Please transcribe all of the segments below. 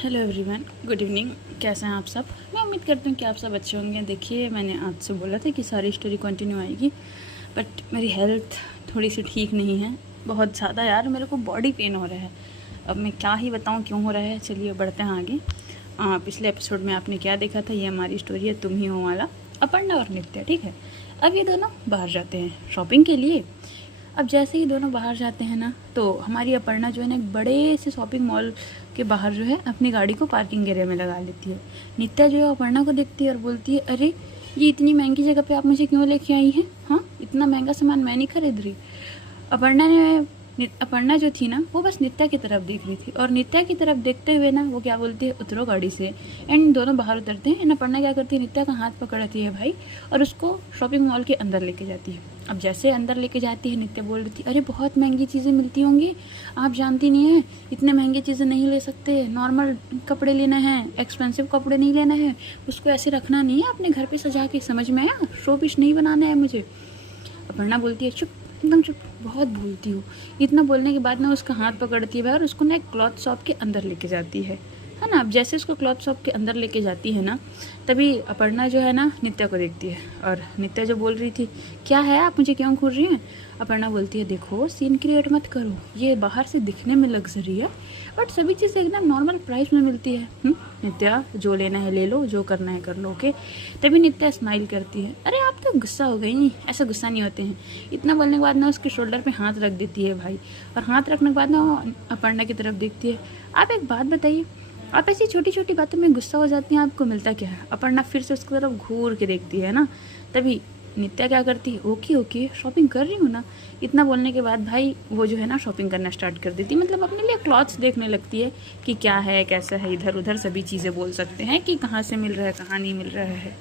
Hello everyone, good evening. कैसे हैं आप सब? मैं उम्मीद करती हूँ कि आप सब अच्छे होंगे। देखिए, मैंने आज से बोला था कि सारी स्टोरी कंटिन्यू आएगी, बट मेरी हेल्थ थोड़ी सी ठीक नहीं है, बहुत ज़्यादा यार। मेरे को बॉडी पेन हो रहा है। अब मैं क्या ही बताऊँ क्यों हो रहा है। चलिए बढ़ते हैं आगे। पिछले एपिसोड में आपने क्या देखा था, ये हमारी स्टोरी है तुम ही हो वाला, अपर्णा और नित्या। ठीक है, अब ये दोनों बाहर जाते हैं शॉपिंग के लिए। अब जैसे ही दोनों बाहर जाते हैं ना, तो हमारी अपर्णा जो है ना, एक बड़े से शॉपिंग मॉल के बाहर जो है अपनी गाड़ी को पार्किंग एरिया में लगा लेती है। नित्या जो है अपर्णा को देखती है और बोलती है, अरे ये इतनी महंगी जगह पे आप मुझे क्यों लेके आई हैं? हाँ, इतना महंगा सामान मैं नहीं खरीद रही। अपर्णा जो थी ना, वो बस नित्या की तरफ देख रही थी, और नित्या की तरफ देखते हुए ना वो क्या बोलती है, उतरो गाड़ी से। एंड दोनों बाहर उतरते हैं। एंड अपर्णा क्या करती है, नित्या का हाथ पकड़ती है भाई, और उसको शॉपिंग मॉल के अंदर लेके जाती है। अब जैसे अंदर लेके जाती है, नित्या बोल रही थी, अरे बहुत महंगी चीज़ें मिलती होंगी, आप जानती नहीं है, इतने महंगी चीज़ें नहीं ले सकते, नॉर्मल कपड़े लेना है, एक्सपेंसिव कपड़े नहीं लेना है, उसको ऐसे रखना नहीं है अपने घर पे सजा के, समझ में आया? शो पीस नहीं बनाना है मुझे। अपर्णा बोलती है, चुप, एकदम चुप, बहुत भूलती हूँ। इतना बोलने के बाद ना उसका हाथ पकड़ती है और उसको ना एक क्लॉथ शॉप के अंदर लेके जाती है ना। अब जैसे उसको क्लॉथ शॉप के अंदर लेके जाती है ना, तभी अपर्णा जो है ना नित्या को देखती है, और नित्या जो बोल रही थी, क्या है आप मुझे क्यों घूर रही हैं? अपर्णा बोलती है, देखो सीन क्रिएट मत करो, ये बाहर से दिखने में लग्जरी है, बट सभी चीज़ें एकदम नॉर्मल प्राइस में मिलती है। नित्या, जो लेना है ले लो, जो करना है कर लो, ओके? तभी नित्या स्माइल करती है, अरे आप तो गुस्सा हो गई, ऐसा गुस्सा नहीं होते हैं। इतना बोलने के बाद ना उसके शोल्डर पे हाथ रख देती है भाई, और हाथ रखने के बाद ना वो अपर्णा की तरफ देखती है, आप एक बात बताइए, आप ऐसी छोटी छोटी बातों में गुस्सा हो जाती हैं, आपको मिलता क्या है? अपर्णा फिर से उसकी तरफ घूर के देखती है ना। तभी नित्या क्या करती है, ओके ओके शॉपिंग कर रही हूँ ना। इतना बोलने के बाद भाई वो जो है ना शॉपिंग करना स्टार्ट कर देती है, मतलब अपने लिए क्लॉथ्स देखने लगती है कि क्या है कैसा है, इधर उधर सभी चीज़ें बोल सकते हैं कि कहाँ से मिल रहा है, कहाँ नहीं मिल रहा है।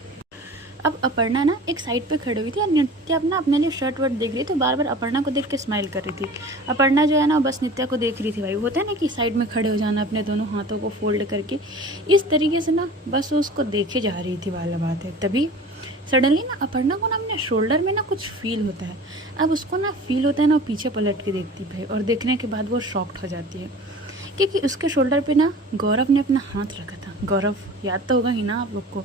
अब अपर्णा ना एक साइड पे खड़ी हुई थी, और नित्या अपने लिए शर्ट वर्ट देख रही थी, तो बार बार अपर्णा को देख के स्माइल कर रही थी। अपर्णा जो है ना बस नित्या को देख रही थी भाई, होता है ना कि साइड में खड़े हो जाना अपने दोनों हाथों को फोल्ड करके, इस तरीके से ना बस उसको देखे जा रही थी वाला बात है। तभी सडनली ना अपर्णा को ना अपने शोल्डर में ना कुछ फील होता है। अब उसको ना फील होता है ना, वो पीछे पलट के देखती भाई, और देखने के बाद वो शॉक्ड हो जाती है, क्योंकि उसके शोल्डर पे ना गौरव ने अपना हाथ रखा था। गौरव याद तो होगा ही ना आप लोग को।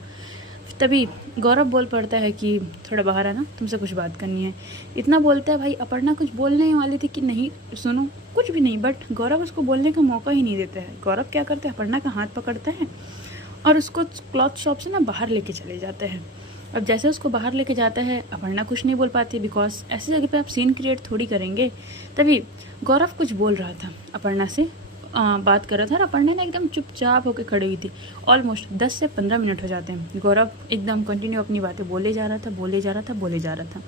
तभी गौरव बोल पड़ता है कि थोड़ा बाहर आना, तुमसे कुछ बात करनी है। इतना बोलता है भाई, अपर्णा कुछ बोलने ही वाली थी कि नहीं सुनो कुछ भी नहीं, बट गौरव उसको बोलने का मौका ही नहीं देता है। गौरव क्या करता है, अपर्णा का हाथ पकड़ता है और उसको क्लॉथ शॉप से ना बाहर लेके चले जाता है। अब जैसे उसको बाहर लेके जाता है, अपर्णा कुछ नहीं बोल पाती, बिकॉज ऐसी जगह पे आप सीन क्रिएट थोड़ी करेंगे। तभी गौरव कुछ बोल रहा था अपर्णा से, बात कर रहा था, और अपर्णा ने एकदम चुपचाप होकर खड़ी हुई थी। ऑलमोस्ट 10 से 15 मिनट हो जाते हैं, गौरव एकदम कंटिन्यू अपनी बातें बोले जा रहा था, बोले जा रहा था, बोले जा रहा था,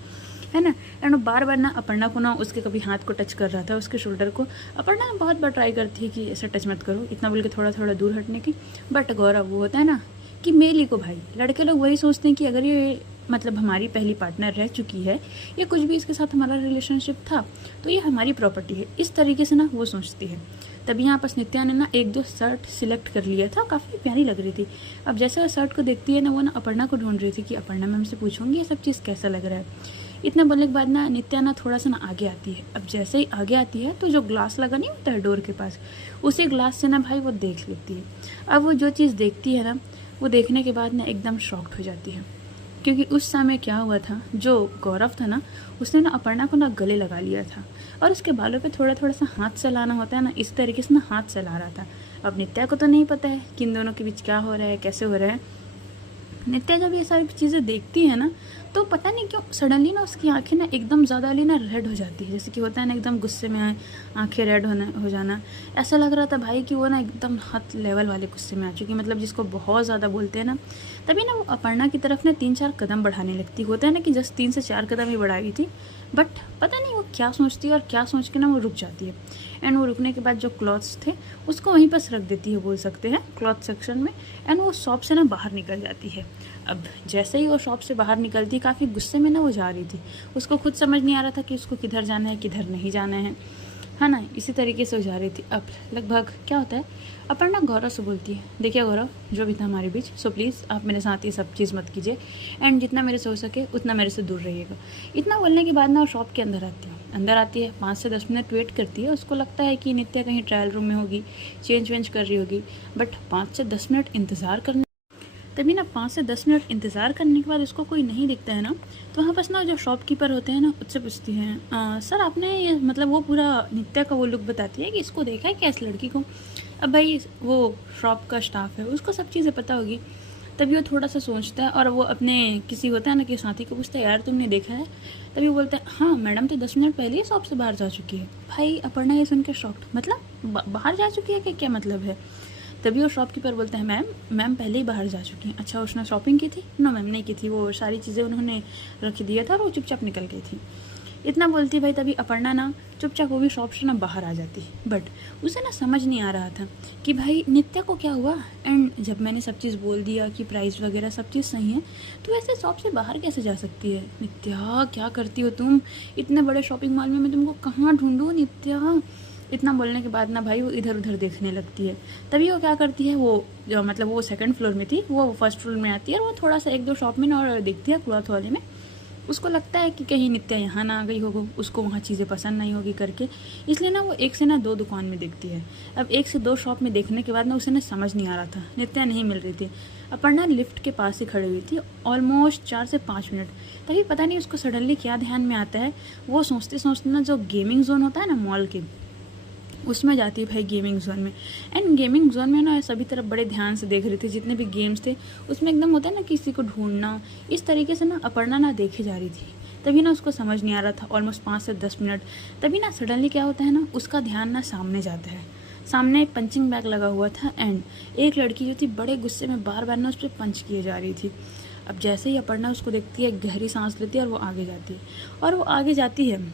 है ना। एंड वो बार बार ना अपर्णा को ना उसके कभी हाथ को टच कर रहा था, उसके शोल्डर को। अपर्णा ने बहुत बार ट्राई करती है कि ऐसा टच मत करो, इतना बोल के थोड़ा थोड़ा दूर हटने की, बट गौरव वो होता है ना कि मेल ही को भाई, लड़के लोग वही सोचते हैं कि अगर ये मतलब हमारी पहली पार्टनर रह चुकी है, या कुछ भी इसके साथ हमारा रिलेशनशिप था, तो ये हमारी प्रॉपर्टी है, इस तरीके से ना वो सोचती है। तभी यहाँ पास नित्या ने ना एक दो शर्ट सिलेक्ट कर लिया था, काफ़ी प्यारी लग रही थी। अब जैसे वो शर्ट को देखती है ना, वो ना अपर्णा को ढूंढ रही थी कि अपर्णा मैम से पूछूंगी ये सब चीज़ कैसा लग रहा है। इतना बोलने के बाद ना नित्या ना थोड़ा सा ना आगे आती है। अब जैसे ही आगे आती है, तो जो ग्लास लगा नहीं होता है डोर के पास, उसी ग्लास से ना भाई वो देख लेती है। अब वो जो चीज़ देखती है ना, वो देखने के बाद ना एकदम शॉक्ड हो जाती है, क्योंकि उस समय क्या हुआ था, जो गौरव था ना, उसने ना अपर्णा को ना गले लगा लिया था, और उसके बालों पे थोड़ा थोड़ा सा हाथ चलाना होता है ना, इस तरीके से ना हाथ चला रहा था। अब नित्या को तो नहीं पता है कि इन दोनों के बीच क्या हो रहा है, कैसे हो रहा है। नित्या जब ये सारी चीज़ें देखती है ना, तो पता नहीं क्यों सडनली ना उसकी आंखें ना एकदम ज़्यादा वाली ना रेड हो जाती है, जैसे कि होता है ना एकदम गुस्से में आंखें रेड हो जाना। ऐसा लग रहा था भाई कि वो ना एकदम हद लेवल वाले गुस्से में आ चुकी, मतलब जिसको बहुत ज़्यादा बोलते हैं ना। तभी ना वो अपर्णा की तरफ ना 3-4 कदम बढ़ाने लगती, होता है ना कि जस्ट 3 से 4 कदम ही बढ़ाई थी, बट पता नहीं वो क्या सोचती है, और क्या सोच के ना वो रुक जाती है। एंड वो रुकने के बाद जो क्लॉथ्स थे उसको वहीं पर रख देती है, बोल सकते हैं क्लॉथ सेक्शन में। एंड वो शॉप से ना बाहर निकल जाती है। अब जैसे ही वो शॉप से बाहर निकलती, काफ़ी गुस्से में ना वो जा रही थी, उसको खुद समझ नहीं आ रहा था कि उसको किधर जाना है किधर नहीं जाना है ना। इसी तरीके से वो जा रही थी। अब लगभग क्या होता है, अपर्णा गौरव से बोलती है, देखिए गौरव, जो भी था हमारे बीच, सो प्लीज़ आप मेरे साथ ये सब चीज़ मत कीजिए, एंड जितना मेरे से हो सके उतना मेरे से दूर रहिएगा। इतना बोलने के बाद ना वो शॉप के अंदर आती हूँ। अंदर आती है, 5 से 10 मिनट वेट करती है। उसको लगता है कि नित्या कहीं ट्रायल रूम में होगी, चेंज वेंज कर रही होगी, बट 5 से 10 मिनट इंतज़ार करने, तभी ना 5 से 10 मिनट इंतज़ार करने के बाद उसको कोई नहीं दिखता है ना, तो वहाँ पास ना जो शॉपकीपर होते हैं ना, उससे पूछती हैं सर आपने ये मतलब वो पूरा नित्या का वो लुक बताती है कि इसको देखा है क्या इस लड़की को। अब भाई वो शॉप का स्टाफ है, उसको सब चीज़ें पता होगी। तभी वो थोड़ा सा सोचता है और वो अपने किसी होता है ना कि साथी को पूछता है यार तुमने देखा है। तभी वो बोलता है हाँ मैडम तो 10 मिनट पहले ही शॉप से बाहर जा चुकी है। भाई अपर्णा ये सुन के शॉक्ड, मतलब बाहर जा चुकी है कि क्या मतलब है। तभी वो शॉपकीपर बोलता है मैम पहले ही बाहर जा चुकी हैं। अच्छा उसने शॉपिंग की थी? नो मैम नहीं की थी, वो सारी चीज़ें उन्होंने रख दिया था और वो चुपचाप निकल गई थी। इतना बोलती भाई तभी अपर्णा ना चुपचाप वो भी शॉप से ना बाहर आ जाती, बट उसे ना समझ नहीं आ रहा था कि भाई नित्या को क्या हुआ। एंड जब मैंने सब चीज़ बोल दिया कि प्राइस वगैरह सब चीज़ सही है, तो ऐसे शॉप से बाहर कैसे जा सकती है। नित्या क्या करती हो तुम, इतने बड़े शॉपिंग मॉल में मैं तुमको कहाँ ढूंढूँ नित्या। इतना बोलने के बाद ना भाई वो इधर उधर देखने लगती है। तभी वो क्या करती है, वो जो मतलब वो सेकंड फ्लोर में थी, वो फर्स्ट फ्लोर में आती है और वो थोड़ा सा 1-2 शॉप में ना और देखती है क्लॉथ वाले में। उसको लगता है कि कहीं नित्या यहाँ ना आ गई होगी, उसको वहाँ चीज़ें पसंद नहीं होगी करके, इसलिए ना वो 1 से ना 2 दुकान में देखती है। अब 1 से 2 शॉप में देखने के बाद ना उसे ना समझ नहीं आ रहा था, नित्या नहीं मिल रही थी। अपर्णा लिफ्ट के पास ही खड़ी हुई थी ऑलमोस्ट 4 से 5 मिनट। तभी पता नहीं उसको सडनली क्या ध्यान में आता है, वो सोचते सोचते ना जो गेमिंग जोन होता है ना मॉल के, उसमें जाती है भाई गेमिंग जोन में। एंड गेमिंग जोन में ना सभी तरफ बड़े ध्यान से देख रही थी, जितने भी गेम्स थे उसमें एकदम होता है ना किसी को ढूंढना, इस तरीके से ना अपर्णा ना देखे जा रही थी। तभी ना उसको समझ नहीं आ रहा था ऑलमोस्ट 5 से 10 मिनट। तभी ना सडनली क्या होता है ना, उसका ध्यान ना सामने जाता है। सामने एक पंचिंग बैग लगा हुआ था एंड एक लड़की जो थी बड़े गुस्से में बार बार ना उस पर पंच किए जा रही थी। अब जैसे ही अपर्णा उसको देखती है, गहरी सांस लेती है और वो आगे जाती है, और वो आगे जाती है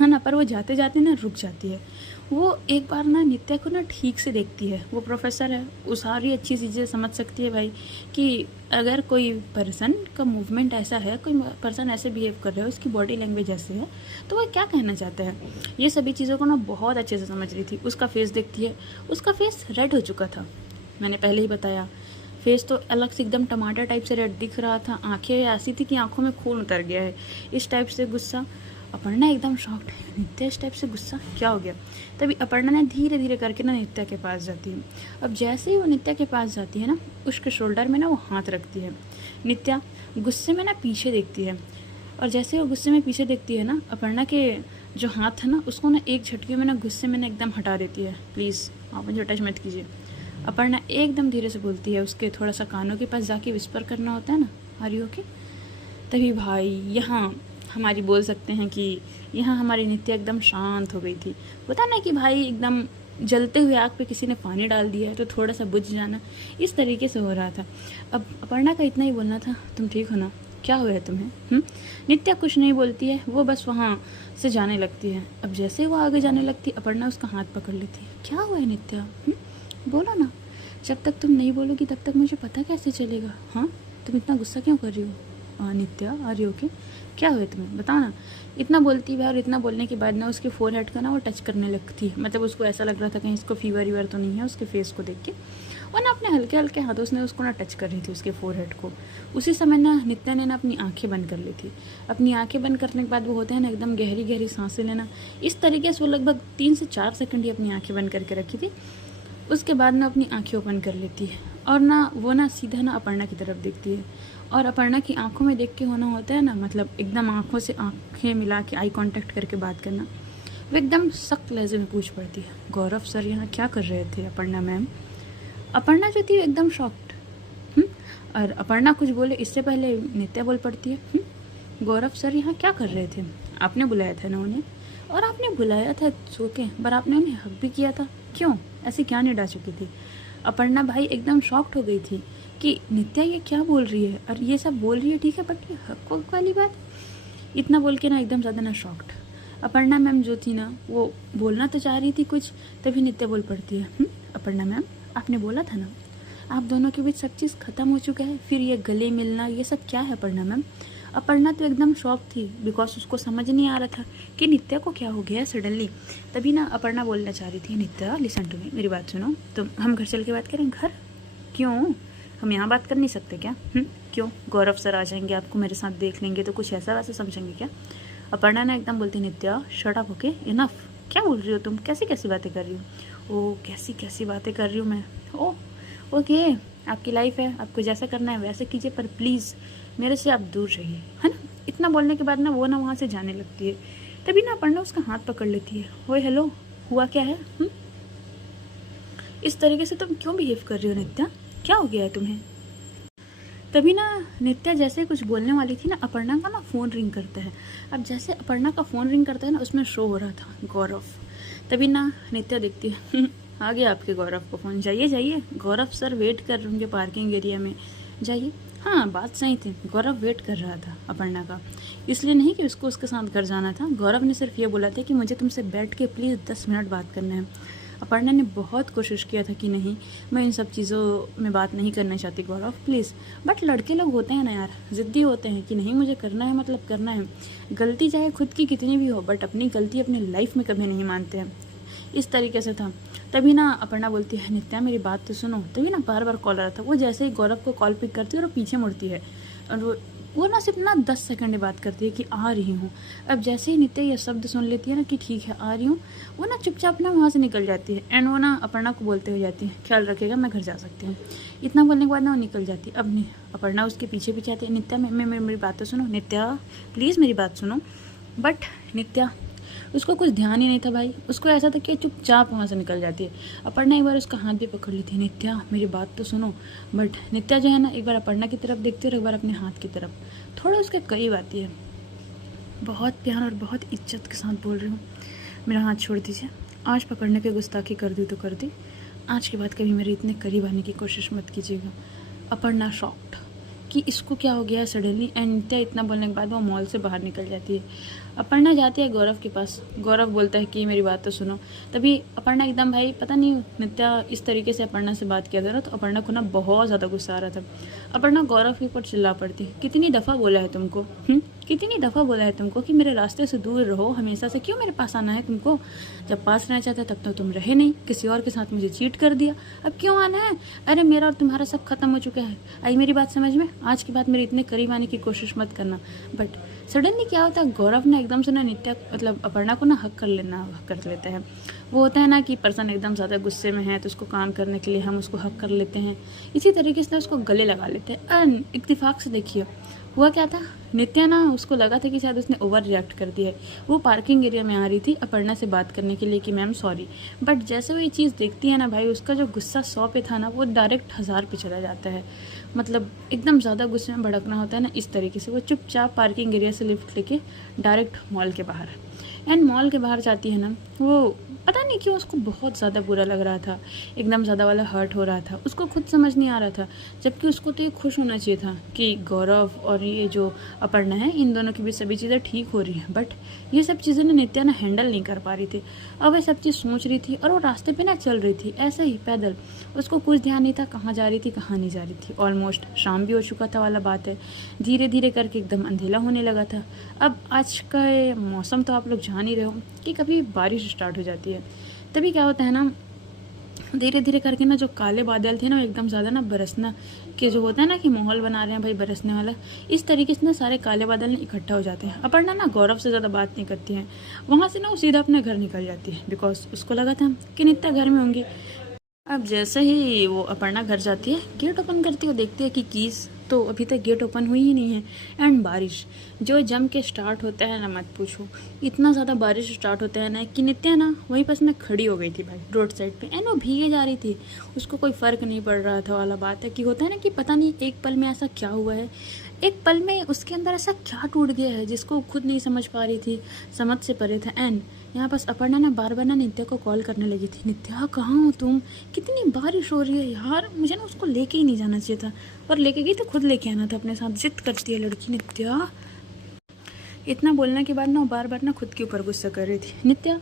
ना, पर वो जाते जाते ना रुक जाती है। वो एक बार ना नित्या को ना ठीक से देखती है, वो प्रोफेसर है, वो सारी अच्छी चीज़ें समझ सकती है भाई कि अगर कोई पर्सन का मूवमेंट ऐसा है, कोई पर्सन ऐसे बिहेव कर रहा है, उसकी बॉडी लैंग्वेज ऐसे है, तो वो क्या कहना चाहता है, ये सभी चीज़ों को ना बहुत अच्छे से समझ रही थी। उसका फेस देखती है, उसका फेस रेड हो चुका था, मैंने पहले ही बताया। फेस तो अलग से एकदम टमाटर टाइप से रेड दिख रहा था, आंखें ऐसी थी कि आंखों में खून उतर गया है, इस टाइप से गुस्सा। अपर्णा एकदम शॉक्ड है, नित्या इस टाइप से गुस्सा क्या हो गया। तभी अपर्णा ने धीरे धीरे करके ना नित्या के पास जाती है। अब जैसे ही वो नित्या के पास जाती है ना, उसके शोल्डर में ना वो हाथ रखती है। नित्या गुस्से में ना पीछे देखती है, और जैसे वो गुस्से में पीछे देखती है ना, अपर्णा के जो हाथ है ना उसको ना एक झटके में ना गुस्से में ना एकदम हटा देती है। प्लीज़ आप मुझे टच मत कीजिए। अपर्णा एकदम धीरे से बोलती है, उसके थोड़ा सा कानों के पास जाके विस्पर करना होता है ना, आर यू ओके। तभी भाई यहाँ हमारी बोल सकते हैं कि यहाँ हमारी नित्या एकदम शांत हो गई थी। पता ना कि भाई एकदम जलते हुए आग पे किसी ने पानी डाल दिया है तो थोड़ा सा बुझ जाना, इस तरीके से हो रहा था। अब अपर्णा का इतना ही बोलना था, तुम ठीक हो ना, क्या हुआ है तुम्हें। नित्या कुछ नहीं बोलती है, वो बस वहाँ से जाने लगती है। अब जैसे वो आगे जाने लगती, अपर्णा उसका हाथ पकड़ लेती है। क्या हुआ है नित्या, बोलो ना, जब तक तुम नहीं बोलोगी तब तक मुझे पता कैसे चलेगा। हाँ तुम इतना गुस्सा क्यों कर रही हो नित्या, आर यू ओके, क्या हुआ तुम्हें बताओ ना। इतना बोलती है और इतना बोलने के बाद ना उसके फोरहेड का ना वो टच करने लगती है, मतलब उसको ऐसा लग रहा था कहीं इसको फीवर वीवर तो नहीं है उसके फेस को देख के, और ना अपने हल्के हल्के हाथों से उसको ना टच कर रही थी उसके फोरहेड को। उसी समय ना नित्या ने ना अपनी आंखें बंद कर ली थी। अपनी आंखें बंद करने के बाद वो होते हैं ना एकदम गहरी गहरी सांसें लेना, इस तरीके से वो लगभग 3 से 4 सेकंड ही अपनी आंखें बंद करके रखी थी। उसके बाद ना अपनी आंखें ओपन कर लेती है और ना वो ना सीधा ना अपर्णा की तरफ देखती है, और अपर्णा की आंखों में देख के होना होता है ना, मतलब एकदम आंखों से आंखें मिला के आई कांटेक्ट करके बात करना। वो एकदम सख्त लहजे में पूछ पड़ती है, गौरव सर यहाँ क्या कर रहे थे अपर्णा मैम। अपर्णा जो थी एकदम शॉक्ड, और अपर्णा कुछ बोले इससे पहले नित्या बोल पड़ती है, गौरव सर यहाँ क्या कर रहे थे, आपने बुलाया था ना उन्हें, और आपने बुलाया था सो के, पर आपने उन्हें हक भी किया था, क्यों ऐसी क्या निडा चुकी थी। अपर्णा भाई एकदम शॉक्ड हो गई थी कि नित्या ये क्या बोल रही है, और ये सब बोल रही है ठीक है, बट ये हक वक वाली बात, इतना बोल के ना एकदम ज़्यादा ना शॉक्ड। अपर्णा मैम जो थी ना वो बोलना तो चाह रही थी कुछ, तभी नित्या बोल पड़ती है, अपर्णा मैम आपने बोला था ना आप दोनों के बीच सब चीज़ ख़त्म हो चुका है, फिर ये गले मिलना ये सब क्या है अपर्णा मैम। अपर्णा तो एकदम शॉक थी, बिकॉज उसको समझ नहीं आ रहा था कि नित्या को क्या हो गया सडनली। तभी ना अपर्णा बोलना चाह रही थी, नित्या लिसन टू मी, मेरी बात सुनो, तो हम घर चल के बात करें। घर क्यों, हम यहाँ बात कर नहीं सकते क्या। क्यों, गौरव सर आ जाएंगे, आपको मेरे साथ देख लेंगे तो कुछ ऐसा वैसा समझेंगे क्या। अपर्णा ने एकदम बोलती, नित्या शट अप, ओके, इनफ। क्या बोल रही हो तुम, कैसी कैसी बातें कर रही हो? ओ कैसी कैसी बातें कर रही हूँ मैं? ओ ओके, आपकी लाइफ है, आपको जैसा करना है वैसे कीजिए, पर प्लीज़ मेरे से आप दूर रहिए, है ना। इतना बोलने के बाद ना वो ना वहाँ से जाने लगती है। तभी ना अपर्णा उसका हाथ पकड़ लेती है। ओए हेलो, हुआ क्या है? इस तरीके से तुम क्यों बिहेव कर रही हो नित्या? क्या हो गया है तुम्हें? तभी ना नित्या जैसे कुछ बोलने वाली थी ना, अपर्णा का ना फ़ोन रिंग करता है। अब जैसे अपर्णा का फ़ोन रिंग करता है ना, उसमें शो हो रहा था गौरव। तभी ना नित्या देखती है आ गया आपके गौरव का फ़ोन, जाइए जाइए, गौरव सर वेट कर रहे होंगे पार्किंग एरिया में, जाइए। हाँ बात सही थी, गौरव वेट कर रहा था अपर्णा का, इसलिए नहीं कि उसको उसके साथ घर जाना था। गौरव ने सिर्फ ये बोला था कि मुझे तुमसे बैठ के प्लीज़ 10 मिनट बात करना है। अपर्णा ने बहुत कोशिश किया था कि नहीं, मैं इन सब चीज़ों में बात नहीं करना चाहती गौरव, प्लीज़। बट लड़के लोग होते हैं ना यार, ज़िद्दी होते हैं कि नहीं मुझे करना है मतलब करना है। गलती चाहे खुद की कितनी भी हो, बट अपनी गलती अपनी लाइफ में कभी नहीं मानते हैं। इस तरीके से था। तभी ना अपर्णा बोलती है, नित्या मेरी बात तो सुनो। तभी ना बार बार कॉल आ रहा था। वो जैसे ही गौरव को कॉल पिक करती है और पीछे मुड़ती है, और वो ना सिर्फ ना 10 सेकंड में बात करती है कि आ रही हूँ। अब जैसे ही नित्या ये शब्द सुन लेती है ना कि ठीक है आ रही हूँ, वो ना चुपचाप ना वहाँ से निकल जाती है। एंड वो ना अपर्णा को बोलते हुए जाती है, ख्याल रखिएगा मैं घर जा सकती हूँ। इतना बोलने के बाद ना वो निकल जाती है। अब नहीं, अपर्णा उसके पीछे पीछे आती है, नित्या मेरी बात तो सुनो, नित्या प्लीज़ मेरी बात सुनो। बट नित्या, उसको कुछ ध्यान ही नहीं था भाई, उसको ऐसा था कि चुपचाप वहाँ से निकल जाती है। अपर्णा एक बार उसका हाथ भी पकड़ ली थी, नित्या मेरी बात तो सुनो। बट नित्या जो है ना, एक बार अपर्णा की तरफ देखती है और एक बार अपने हाथ की तरफ, थोड़ा उसके करीब आती है। बहुत प्यार और बहुत इज्जत के साथ बोल रही हूँ, मेरा हाथ छोड़ दीजिए। आज पकड़ने की गुस्ताखी कर दी तो कर दी, आज के बाद कभी मेरे इतने करीब आने की कोशिश मत कीजिएगा। अपर्णा शॉक्ड कि इसको क्या हो गया सडनली। एंड नित्या इतना बोलने के बाद वो मॉल से बाहर निकल जाती है। अपर्णा जाती है गौरव के पास। गौरव बोलता है कि मेरी बात तो सुनो। तभी अपर्णा एकदम, भाई पता नहीं नित्या इस तरीके से अपर्णा से बात किया था ना, तो अपर्णा को ना बहुत ज़्यादा गुस्सा आ रहा था। अपर्णा गौरव के ऊपर चिल्ला पड़ती, कितनी दफ़ा बोला है तुमको, कितनी दफ़ा बोला है तुमको कि मेरे रास्ते से दूर रहो, हमेशा से क्यों मेरे पास आना है तुमको? जब पास रहना चाहते तब तो तुम रहे नहीं, किसी और के साथ मुझे चीट कर दिया, अब क्यों आना है? अरे मेरा और तुम्हारा सब खत्म हो चुका है। आई मेरी बात समझ में? आज के बाद मेरे इतने करीब आने की कोशिश मत करना। बट सडनली क्या होता है, गौरव ना एकदम से ना नित्या मतलब अपर्णा को ना हक कर लेते हैं। वो होता है ना कि पर्सन एकदम ज़्यादा गुस्से में है तो उसको काम करने के लिए हम उसको हक कर लेते हैं, इसी तरीके से ना उसको गले लगा लेते हैं। इत्तेफाक से देखिए हुआ क्या था, नित्या ना उसको लगा था कि शायद उसने ओवर रिएक्ट कर दिया है। वो पार्किंग एरिया में आ रही थी अपर्णा से बात करने के लिए कि मैम सॉरी। बट जैसे वो ये चीज़ देखती है ना भाई, उसका जो गुस्सा 100 पे था ना, वो डायरेक्ट 1000 पे चला जाता है। मतलब एकदम ज़्यादा गुस्से में भड़कना होता है ना, इस तरीके से वो चुपचाप पार्किंग एरिया से लिफ्ट लेके डायरेक्ट मॉल के बाहर, एंड मॉल के बाहर जाती है ना, वो पता नहीं क्यों उसको बहुत ज़्यादा बुरा लग रहा था, एकदम ज़्यादा वाला हर्ट हो रहा था। उसको खुद समझ नहीं आ रहा था, जबकि उसको तो ये खुश होना चाहिए था कि गौरव और ये जो अपर्णा है, इन दोनों की भी सभी चीज़ें ठीक हो रही हैं। बट ये सब चीज़ें ना नित्या ना हैंडल नहीं कर पा रही थी। अब वह सब चीज़ सोच रही थी और वो रास्ते पे ना चल रही थी ऐसे ही पैदल। उसको कुछ ध्यान नहीं था कहाँ जा रही थी कहाँ नहीं जा रही थी। ऑलमोस्ट शाम भी हो चुका था वाला बात है। धीरे धीरे करके एकदम अंधेला होने लगा था। अब आज का मौसम तो आप लोग जान ही रहे हो कि कभी बारिश स्टार्ट हो जाती है। तभी क्या होता है ना, धीरे धीरे करके ना जो काले बादल थे ना, एकदम ज़्यादा ना बरसना के जो होता है ना कि माहौल बना रहे हैं भाई बरसने वाला, इस तरीके से ना सारे काले बादल ना इकट्ठा हो जाते हैं। अपर्णा ना गौरव से ज़्यादा बात नहीं करती है। वहाँ से ना वो सीधा अपने घर निकल जाती है, बिकॉज उसको लगा था कि नित्या घर में होंगी। अब जैसे ही वो अपर्णा घर जाती है, गेट ओपन करती है, देखती है कि कीज़ तो अभी तक गेट ओपन हुई ही नहीं है। एंड बारिश जो जम के स्टार्ट होता है ना, मत पूछो, इतना ज़्यादा बारिश स्टार्ट होता है ना कि नित्या ना वहीं पास ना खड़ी हो गई थी भाई रोड साइड पे। एंड वो भीगे जा रही थी, उसको कोई फ़र्क नहीं पड़ रहा था वाला बात है कि होता है ना कि पता नहीं एक पल में ऐसा क्या हुआ है, एक पल में उसके अंदर ऐसा क्या टूट गया है जिसको वो खुद नहीं समझ पा रही थी, समझ से परे था। एंड यहाँ पास अपर्णा ना बार बार ना नित्या को कॉल करने लगी थी, नित्या कहाँ हो तुम, कितनी बारिश हो रही है यार, मुझे ना उसको लेके ही नहीं जाना चाहिए था, और लेके गई तो खुद लेके आना था अपने साथ, जिद करती है लड़की नित्या। इतना बोलने के बाद ना बार बार ना खुद के ऊपर गुस्सा कर रही थी। नित्या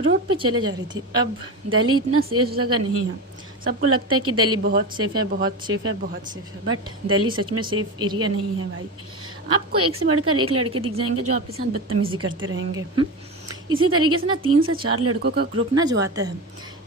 रोड पे चले जा रही थी। अब दिल्ली इतना सेफ जगह नहीं है, सबको लगता है कि दिल्ली बहुत सेफ़ है, बहुत सेफ़ है, बहुत सेफ़ है, बट दिल्ली सच में सेफ़ एरिया नहीं है भाई। आपको एक से बढ़कर एक लड़के दिख जाएंगे जो आपके साथ बदतमीज़ी करते रहेंगे। इसी तरीके से ना 3 से 4 लड़कों का ग्रुप ना जो आता है,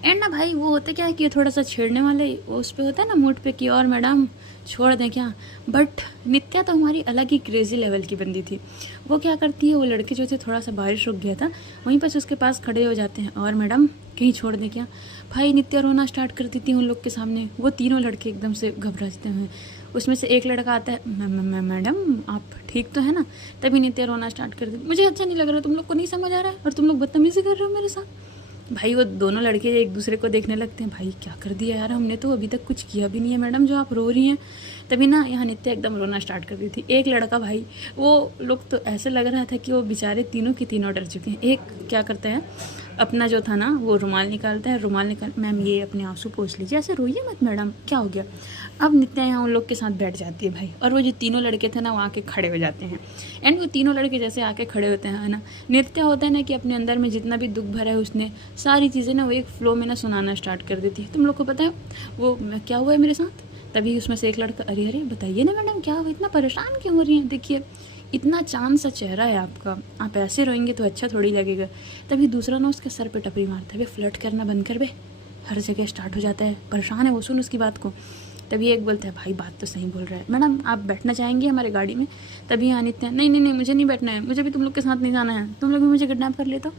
एंड ना भाई वो होते क्या है कि थोड़ा सा छेड़ने वाले वो उस पे होता है ना मूड पे कि और मैडम छोड़ दें क्या। बट नित्या तो हमारी अलग ही क्रेजी लेवल की बंदी थी। वो क्या करती है, वो लड़के जो थे थोड़ा सा बारिश रुक गया था वहीं पर उसके पास खड़े हो जाते हैं, और मैडम कहीं छोड़ दें क्या। भाई नित्या रोना स्टार्ट कर देती है उन लोग के सामने। वो तीनों लड़के एकदम से घबरा जाते हैं। उसमें से एक लड़का आता है, मैडम आप ठीक तो है ना। तभी नित्या रोना स्टार्ट कर दी, मुझे अच्छा नहीं लग रहा, तुम लोग को नहीं समझ आ रहा है और तुम लोग बदतमीजी कर रहे हो मेरे साथ। भाई वो दोनों लड़के एक दूसरे को देखने लगते हैं, भाई क्या कर दिया यार, हमने तो अभी तक कुछ किया भी नहीं है मैडम जो आप रो रही हैं। तभी ना यहाँ नित्या एकदम रोना स्टार्ट कर दी थी। एक लड़का भाई वो लोग तो ऐसे लग रहा था कि वो बेचारे तीनों की तीनों डर चुके हैं। एक क्या करते हैं, अपना जो था ना वो रुमाल निकालता है, रुमाल निकाल, मैम ये अपने आंसू पोंछ लीजिए, ऐसे रोइए मत मैडम, क्या हो गया। अब नित्या यहाँ उन लोग के साथ बैठ जाती है भाई, और वो जो तीनों लड़के थे ना वो आके खड़े हो जाते हैं। एंड वो तीनों लड़के जैसे आके खड़े होते हैं ना, नित्या होता है ना कि अपने अंदर में जितना भी दुख भरा है उसने सारी चीज़ें ना वो एक फ्लो में ना सुनाना स्टार्ट कर देती है। तुम लोग को पता है वो क्या हुआ है मेरे साथ। तभी उसमें से एक लड़का, अरे अरे बताइए ना मैडम क्या हुआ, इतना परेशान क्यों हो रही हैं, देखिए इतना चांद सा चेहरा है आपका, आप ऐसे रोएंगे तो अच्छा थोड़ी लगेगा। तभी दूसरा ना उसके सर पे टपरी मारता है, वे फ्लर्ट करना बंद कर बे, हर जगह स्टार्ट हो जाता है, परेशान है वो, सुन उसकी बात को। तभी एक बोलता है, भाई बात तो सही बोल रहा है, मैडम आप बैठना चाहेंगे हमारे गाड़ी में। तभी नित्या, नहीं नहीं नहीं मुझे नहीं बैठना है, मुझे भी तुम लोग के साथ नहीं जाना है, तुम लोग भी मुझे किडनैप कर ले तो।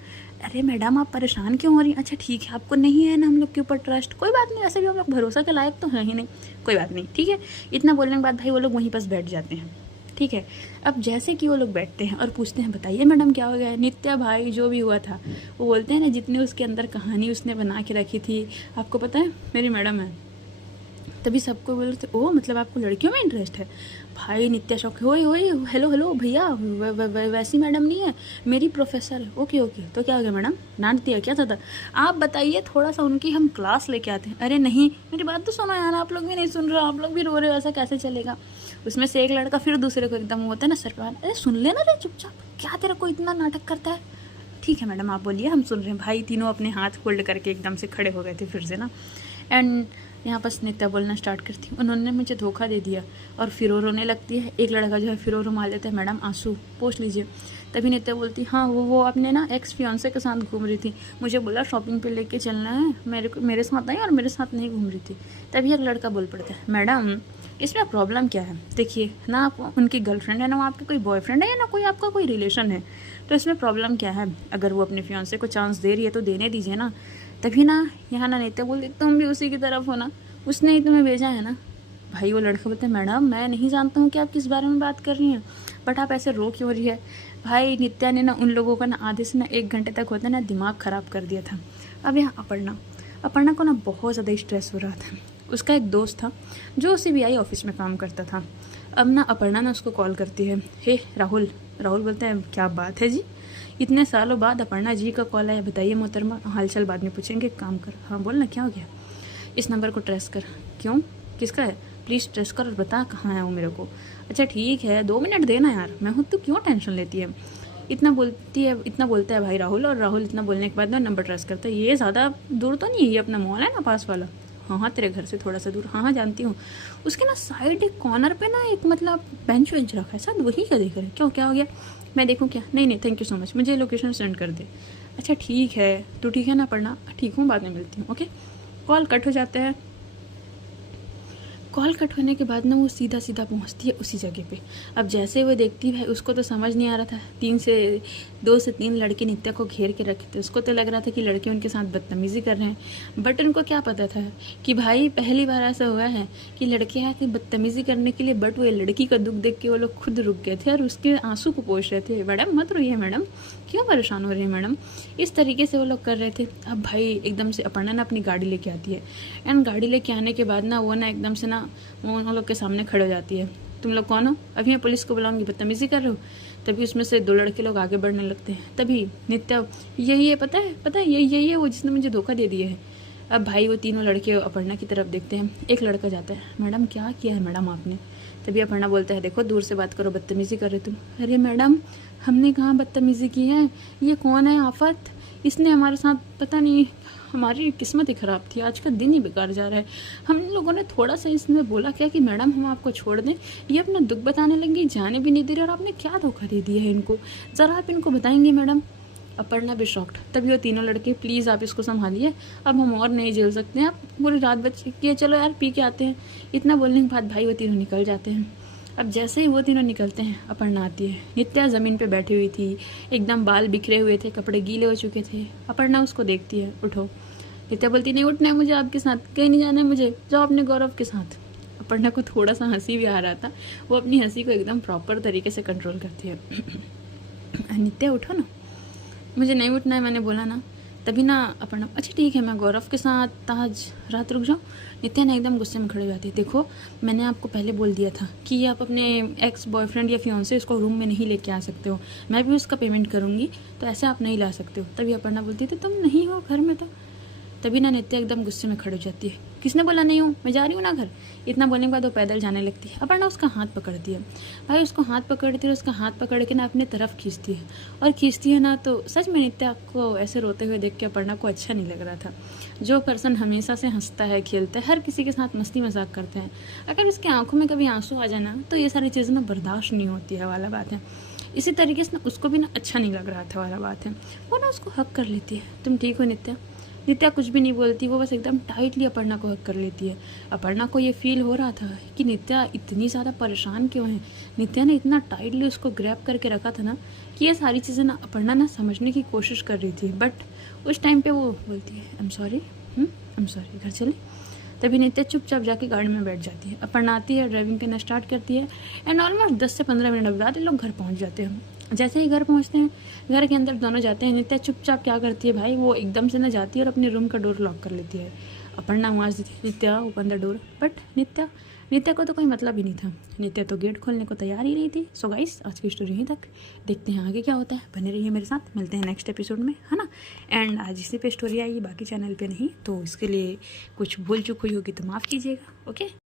अरे मैडम आप परेशान क्यों हो रही हैं, अच्छा ठीक है आपको नहीं है ना हम लोग के ऊपर ट्रस्ट, कोई बात नहीं, वैसे भी हम लोग भरोसा के लायक तो हैं ही नहीं, कोई बात नहीं ठीक है। इतना बोलने के बाद भाई वो लोग वहीं पास बैठ जाते हैं। ठीक है, अब जैसे कि वो लोग बैठते हैं और पूछते हैं बताइए मैडम क्या हो गया है। नित्या भाई जो भी हुआ था वो बोलते हैं ना, जितनी उसके अंदर कहानी उसने बना के रखी थी, आपको पता है मेरी मैडम है। तभी सबको बोलते ओ मतलब आपको लड़कियों में इंटरेस्ट है। भाई नित्या शौक है, ओए ओए हेलो हेलो भैया वैसी मैडम नहीं है, मेरी प्रोफेसर है। ओके ओके तो क्या हो गया मैडम, डांट दिया क्या था आप बताइए, थोड़ा सा उनकी हम क्लास लेके आते हैं। अरे नहीं मेरी बात तो सुनो यार, आप लोग भी नहीं सुन रहे हो, आप लोग भी रो रहे हो, ऐसा कैसे चलेगा। उसमें से एक लड़का फिर दूसरे को एकदम होता है ना सर पे, अरे सुन लेना रे चुपचाप, क्या तेरा को इतना नाटक करता है। ठीक है मैडम आप बोलिए हम सुन रहे हैं। भाई तीनों अपने हाथ फोल्ड करके एकदम से खड़े हो गए थे फिर से ना। एंड यहाँ पर नित्या बोलना स्टार्ट करती, उन्होंने मुझे धोखा दे दिया, और फिर वो रोने लगती है। एक लड़का जो है फिर वो रुमाल देता है, मैडम आंसू पोंछ लीजिए। तभी नित्या बोलती, हाँ वो अपने ना एक्स फियांसे के साथ घूम रही थी, मुझे बोला शॉपिंग पे लेके चलना है, मेरे साथ आई और मेरे साथ नहीं घूम रही थी। तभी एक लड़का बोल पड़ता है, मैडम इसमें प्रॉब्लम क्या है, देखिए ना आप उनकी गर्लफ्रेंड है ना वो आपके कोई बॉयफ्रेंड है या ना कोई आपका कोई रिलेशन है, तो इसमें प्रॉब्लम क्या है, अगर वो अपने फियांसे को चांस दे रही है तो देने दीजिए ना। तभी ना यहाँ ना नित्या बोलती, तुम भी उसी की तरफ हो ना, उसने ही तुम्हें भेजा है ना। भाई वो लड़का बोलता है, मैडम मैं नहीं जानता हूँ कि आप किस बारे में बात कर रही हैं, बट आप ऐसे रो क्यों रही है। भाई नित्या ने ना उन लोगों का ना आधे से ना 1 घंटे तक होता है ना दिमाग ख़राब कर दिया था। अब यहाँ अपर्णा को ना बहुत ज़्यादा स्ट्रेस हो रहा था। उसका एक दोस्त था जो CBI ऑफिस में काम करता था। अब ना अपर्णा ना उसको कॉल करती है, हे राहुल बोलता है, क्या बात है जी, इतने सालों बाद अपर्णा जी का कॉल आया, बताइए मोहतरमा, हालचाल बाद में पूछेंगे, काम कर, हाँ बोल ना क्या हो गया, इस नंबर को ट्रेस कर। क्यों, किसका है, प्लीज़ ट्रेस कर और बता कहाँ है वो मेरे को। अच्छा ठीक है 2 मिनट देना यार, मैं हूँ तो क्यों टेंशन लेती है। इतना बोलता है भाई राहुल, और राहुल इतना बोलने के बाद ना नंबर ट्रेस करता है। ये ज़्यादा दूर तो नहीं है, ये अपना मॉल है ना पास वाला। हाँ तेरे घर से थोड़ा सा दूर, हाँ जानती हूँ। उसके ना साइड एक कॉर्नर पे ना एक मतलब बेंच वेंच रखा है, शायद वही का देख रहे, क्यों क्या हो गया, मैं देखूँ क्या, नहीं थैंक यू सो मच, मुझे लोकेशन सेंड कर दे। अच्छा ठीक है, तू ठीक है ना पढ़ना, ठीक हूँ बाद में मिलती हूँ, ओके। कॉल कट हो जाता है। कॉल कट होने के बाद ना वो सीधा पहुंचती है उसी जगह पे। अब जैसे वो देखती है, उसको तो समझ नहीं आ रहा था, 2 से 3 लड़के नित्या को घेर के रखे थे। उसको तो लग रहा था कि लड़के उनके साथ बदतमीज़ी कर रहे हैं, बट उनको क्या पता था कि भाई पहली बार ऐसा हुआ है कि लड़के आए थे बदतमीज़ी करने के लिए, बट वो लड़की का दुख देख के वो लोग खुद रुक गए थे और उसके आंसू को पोंछ रहे थे। मैडम मत रोइए मैडम, क्यों परेशान हो रही है मैडम, इस तरीके से वो लोग कर रहे थे। अब भाई एकदम से अपर्णा ना अपनी गाड़ी लेके आती है, एंड गाड़ी लेके आने के बाद ना वो ना एकदम से ना वो उन लोग के सामने खड़े हो जाती है। तुम लोग कौन हो, अभी मैं पुलिस को बुलाऊंगी, बदतमीज़ी कर रहे हो। तभी उसमें से 2 लड़के लोग आगे बढ़ने लगते हैं। तभी नित्या, यही है पता है यही है वो जिसने मुझे धोखा दे दिया है। अब भाई वो तीनों लड़के अपर्णा की तरफ देखते हैं। एक लड़का जाता है, मैडम क्या किया है मैडम आपने। तभी अपर्णा बोलता है, देखो दूर से बात करो, बदतमीज़ी कर रहे तुम। अरे मैडम हमने कहाँ बदतमीज़ी की है, ये कौन है आफत, इसने हमारे साथ पता नहीं, हमारी किस्मत ही ख़राब थी, आज का दिन ही बेकार जा रहा है। हम लोगों ने थोड़ा सा इसमें बोला क्या कि मैडम हम आपको छोड़ दें, ये अपना दुख बताने लगी, जाने भी नहीं दे रही, और आपने क्या धोखा दे दिया है इनको, ज़रा आप इनको बताएंगे मैडम। अपर्णा भी शॉक्ड। तभी वो तीनों लड़के, प्लीज़ आप इसको संभालिए, अब हम और नहीं झेल सकते हैं, आप पूरी रात बच के चलो यार पी के आते हैं। इतना बोलने के बाद भाई वो तीनों निकल जाते हैं। अब जैसे ही वो तीनों निकलते हैं अपर्णा आती है। नित्या ज़मीन पे बैठी हुई थी, एकदम बाल बिखरे हुए थे, कपड़े गीले हो चुके थे। अपर्णा उसको देखती है, उठो। नित्या बोलती नहीं उठना है मुझे आपके साथ, कहीं नहीं जाना है मुझे, जाओ अपने गौरव के साथ। अपर्णा को थोड़ा सा हंसी भी आ रहा था, वो अपनी हंसी को एकदम प्रॉपर तरीके से कंट्रोल करती है। नित्या उठो ना, मुझे नहीं उठना है, मैंने बोला ना। तभी ना अपर्णा, अच्छा ठीक है मैं गौरव के साथ आज रात रुक जाऊँ। नित्या ना एकदम गुस्से में खड़ी हो जाती है, देखो मैंने आपको पहले बोल दिया था कि आप अपने एक्स बॉयफ्रेंड या फियांसे इसको रूम में नहीं लेके आ सकते हो, मैं भी उसका पेमेंट करूँगी, तो ऐसे आप नहीं ला सकते हो। तभी अपर्णा बोलती थी तुम नहीं हो घर में तो। तभी ना नित्या एकदम गुस्से में खड़ी हो जाती है, किसने बोला नहीं हूँ, मैं जा रही हूँ ना घर। इतना बोलने के बाद वो पैदल जाने लगती है। अपर्णा उसका हाथ पकड़ती है, भाई उसको हाथ पकड़ती है, उसका हाथ पकड़ के ना अपने तरफ खींचती है। और खींचती है ना तो सच में नित्या को ऐसे रोते हुए देख के अपर्णा को अच्छा नहीं लग रहा था। जो पर्सन हमेशा से हंसता है, खेलता है, हर किसी के साथ मस्ती मजाक करते हैं, अगर उसकी आंखों में कभी आंसू आ जाए ना तो ये सारी चीज़ें ना बर्दाश्त नहीं होती है वाला बात है। इसी तरीके से ना उसको भी ना अच्छा नहीं लग रहा था वाला बात है। वो ना उसको हक कर लेती है, तुम ठीक हो नित्या। नित्या कुछ भी नहीं बोलती, वो बस एकदम टाइटली अपर्णा को हक कर लेती है। अपर्णा को ये फील हो रहा था कि नित्या इतनी ज़्यादा परेशान क्यों है। नित्या ने इतना टाइटली उसको ग्रैब करके रखा था ना कि ये सारी चीज़ें ना अपर्णा ना समझने की कोशिश कर रही थी। बट उस टाइम पे वो बोलती है आई एम सॉरी, घर चले। तभी नित्या चुपचाप जाके गाड़ी में बैठ जाती है। अपर्णा आती है, ड्राइविंग करना स्टार्ट करती है एंड ऑलमोस्ट 10 से 15 मिनट बाद लोग घर पहुंच जाते हैं। जैसे ही घर पहुंचते हैं, घर के अंदर दोनों जाते हैं। नित्या चुपचाप क्या करती है भाई, वो एकदम से ना जाती है और अपने रूम का डोर लॉक कर लेती है। अपर्णा आवाज़ देती है नित्या ओपन द डोर, बट नित्या को तो कोई मतलब ही नहीं था। नित्या तो गेट खोलने को तैयार ही नहीं थी। सो गाइस आज की स्टोरी यहीं तक, देखते हैं आगे क्या होता है। बने रहिए मेरे साथ, मिलते हैं नेक्स्ट एपिसोड में, है ना। एंड आज इसी पे स्टोरी आई, बाकी चैनल पे नहीं, तो इसके लिए कुछ भूल चूक हुई होगी तो माफ़ कीजिएगा। ओके।